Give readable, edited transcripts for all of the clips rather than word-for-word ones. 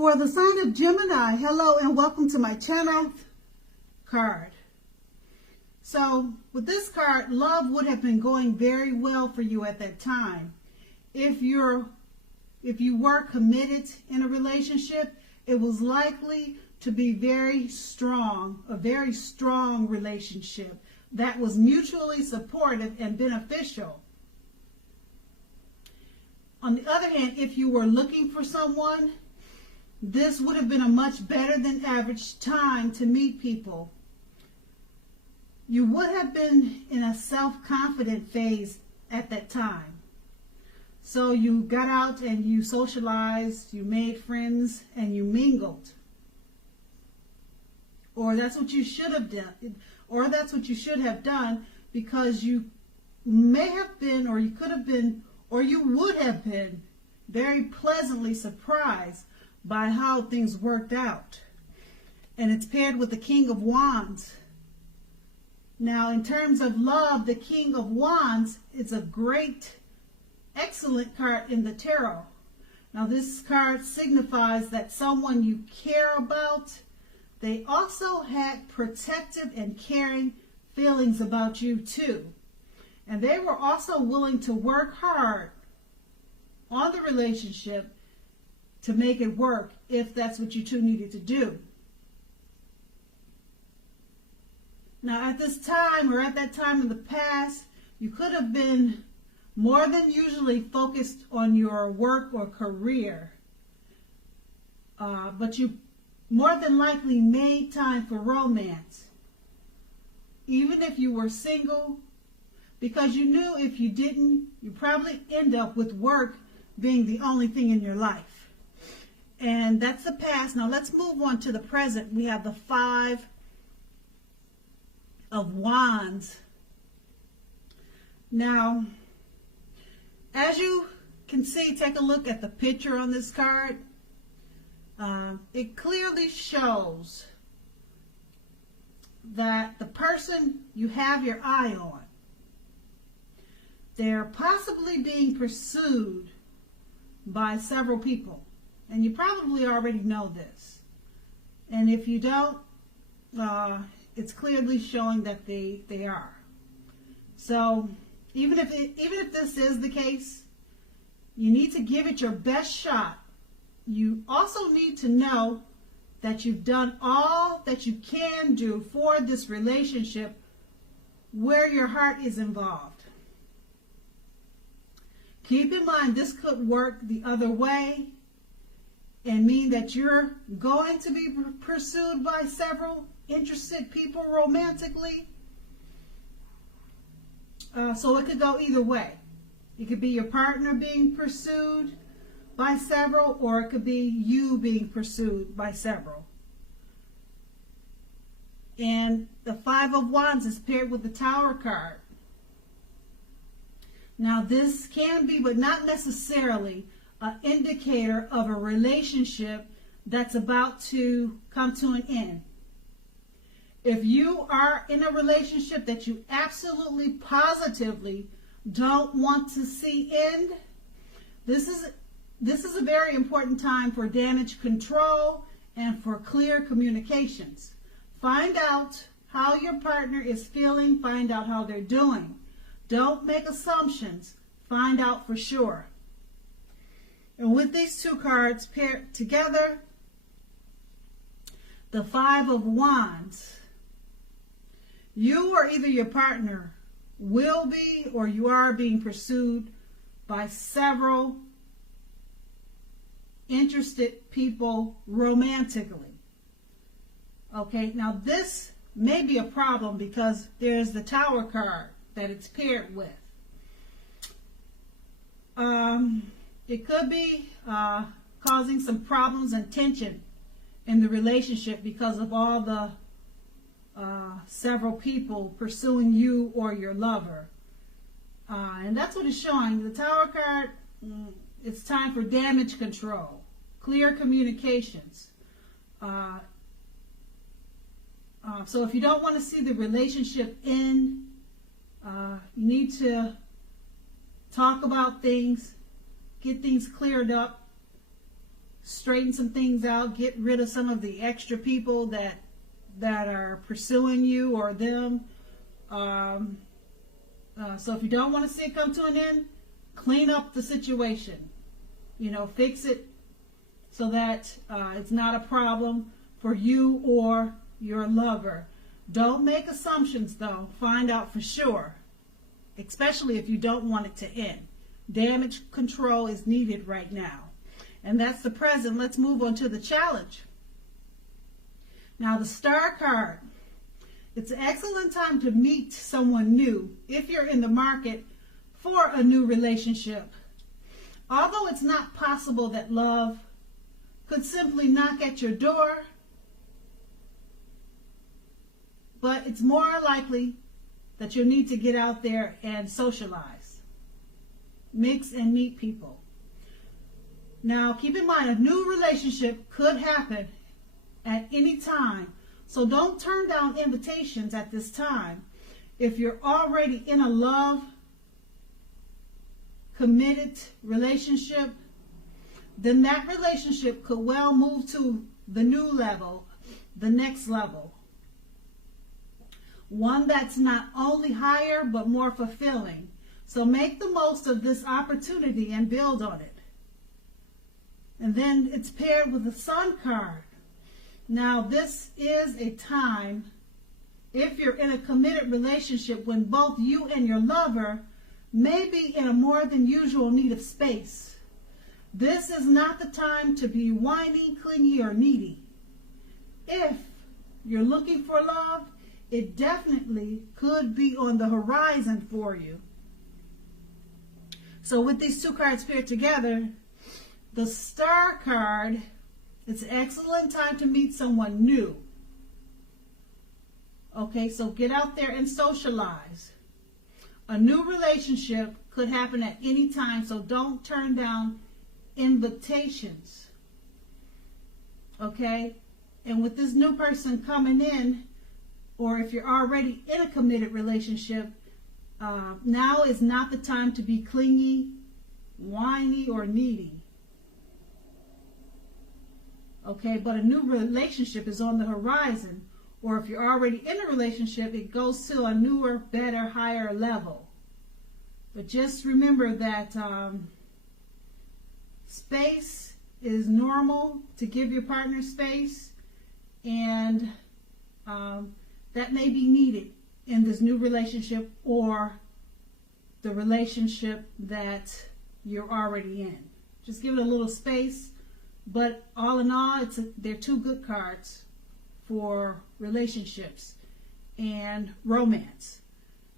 For the sign of Gemini, hello and welcome to my channel. Card. So with this card, love would have been going very well for you at that time. If you were committed in a relationship, it was likely to be very strong, a very strong relationship that was mutually supportive and beneficial. On the other hand, if you were looking for someone, this would have been a much better than average time to meet people. You would have been in a self-confident phase at that time. So you got out and you socialized, you made friends, and you mingled. Or that's what you should have done. Or that's what you should have done, because you may have been, or you could have been, or you would have been very pleasantly surprised by how things worked out. And it's paired with the King of Wands. Now, in terms of love, the King of Wands is a great, excellent card in the tarot. Now, this card signifies that someone you care about, they also had protective and caring feelings about you too. And they were also willing to work hard on the relationship to make it work if that's what you two needed to do. Now at this time, or at that time in the past, you could have been more than usually focused on your work or career. But you more than likely made time for romance, even if you were single, because you knew if you didn't, you probably end up with work being the only thing in your life. And that's the past. Now let's move on to the present. We have the Five of Wands. Now, as you can see, take a look at the picture on this card. It clearly shows that the person you have your eye on, they're possibly being pursued by several people. And you probably already know this. And if you don't, it's clearly showing that they are. So even if this is the case, you need to give it your best shot. You also need to know that you've done all that you can do for this relationship where your heart is involved. Keep in mind, this could work the other way and mean that you're going to be pursued by several interested people romantically. So it could go either way. It could be your partner being pursued by several, or it could be you being pursued by several. And the Five of Wands is paired with the Tower card. Now this can be, but not necessarily, an indicator of a relationship that's about to come to an end. If you are in a relationship that you absolutely positively don't want to see end, this is a very important time for damage control and for clear communications. Find out how your partner is feeling, find out how they're doing. Don't make assumptions, find out for sure. And with these two cards paired together, the Five of Wands, you or either your partner will be, or you are being pursued by several interested people romantically. Okay, now this may be a problem because there's the Tower card that it's paired with. It could be causing some problems and tension in the relationship because of all the several people pursuing you or your lover. And that's what it's showing. The Tower card, it's time for damage control, clear communications. So if you don't want to see the relationship end, you need to talk about things, get things cleared up, straighten some things out, get rid of some of the extra people that are pursuing you or them. So if you don't want to see it come to an end, clean up the situation. Fix it so that it's not a problem for you or your lover. Don't make assumptions, though. Find out for sure, especially if you don't want it to end. Damage control is needed right now. And that's the present. Let's move on to the challenge. Now, the Star card. It's an excellent time to meet someone new if you're in the market for a new relationship. Although it's not possible that love could simply knock at your door, but it's more likely that you'll need to get out there and socialize, mix and meet people. Now, keep in mind, a new relationship could happen at any time, so don't turn down invitations at this time. If you're already in a love, committed relationship, then that relationship could well move to the new level, the next level. One that's not only higher, but more fulfilling. So make the most of this opportunity and build on it. And then it's paired with the Sun card. Now, this is a time, if you're in a committed relationship, when both you and your lover may be in a more than usual need of space. This is not the time to be whiny, clingy, or needy. If you're looking for love, it definitely could be on the horizon for you. So with these two cards paired together, the Star card, it's an excellent time to meet someone new. Okay, so get out there and socialize. A new relationship could happen at any time, so don't turn down invitations. Okay? And with this new person coming in, or if you're already in a committed relationship, now is not the time to be clingy, whiny, or needy. Okay, but a new relationship is on the horizon. Or if you're already in a relationship, it goes to a newer, better, higher level. But just remember that space is normal, to give your partner space, and that may be needed in this new relationship or the relationship that you're already in. Just give it a little space. But all in all, they're two good cards for relationships and romance.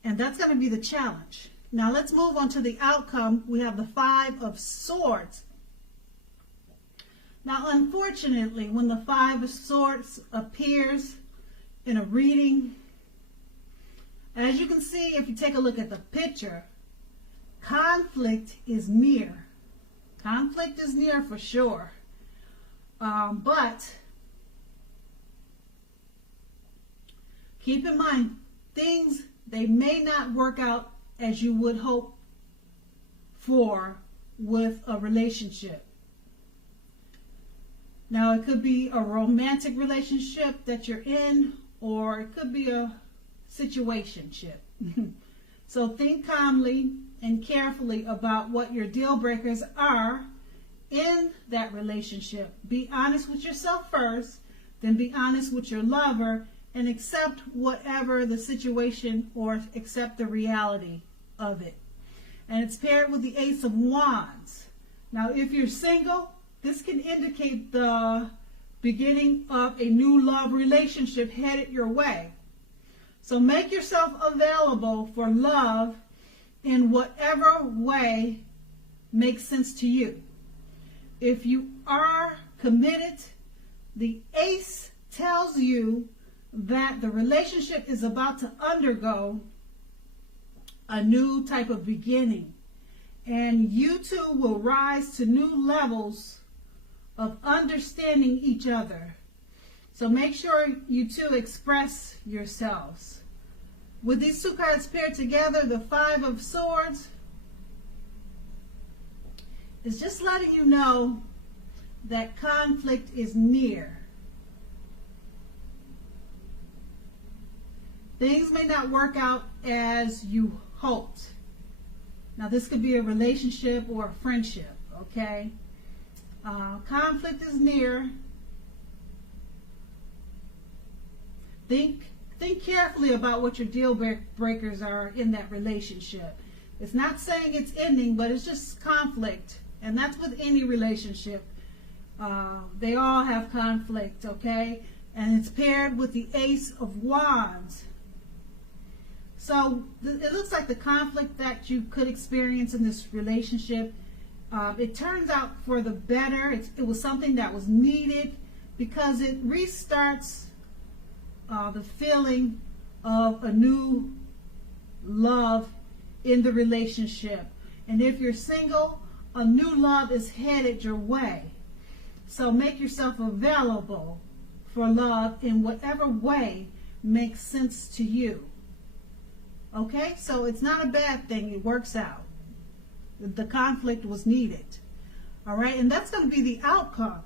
And that's going to be the challenge. Now let's move on to the outcome. We have the Five of Swords. Now, unfortunately, when the Five of Swords appears in a reading, as you can see, if you take a look at the picture, conflict is near. Conflict is near for sure. But keep in mind, things, they may not work out as you would hope for with a relationship. Now, it could be a romantic relationship that you're in, or it could be a situationship. So think calmly and carefully about what your deal breakers are in that relationship. Be honest with yourself first, then be honest with your lover, and accept whatever the situation, or accept the reality of it. And it's paired with the Ace of Wands. Now, if you're single, this can indicate the beginning of a new love relationship headed your way. So make yourself available for love in whatever way makes sense to you. If you are committed, the Ace tells you that the relationship is about to undergo a new type of beginning, and you two will rise to new levels of understanding each other. So make sure you two express yourselves. With these two cards paired together, the Five of Swords is just letting you know that conflict is near. Things may not work out as you hoped. Now, this could be a relationship or a friendship, okay? Conflict is near. Think carefully about what your deal breakers are in that relationship. It's not saying it's ending, but it's just conflict. And that's with any relationship. They all have conflict, okay? And it's paired with the Ace of Wands. So it looks like the conflict that you could experience in this relationship, it turns out for the better. It was something that was needed because it restarts the feeling of a new love in the relationship. And if you're single, a new love is headed your way. So make yourself available for love in whatever way makes sense to you. Okay, so it's not a bad thing. It works out. The conflict was needed. All right, and that's going to be the outcome.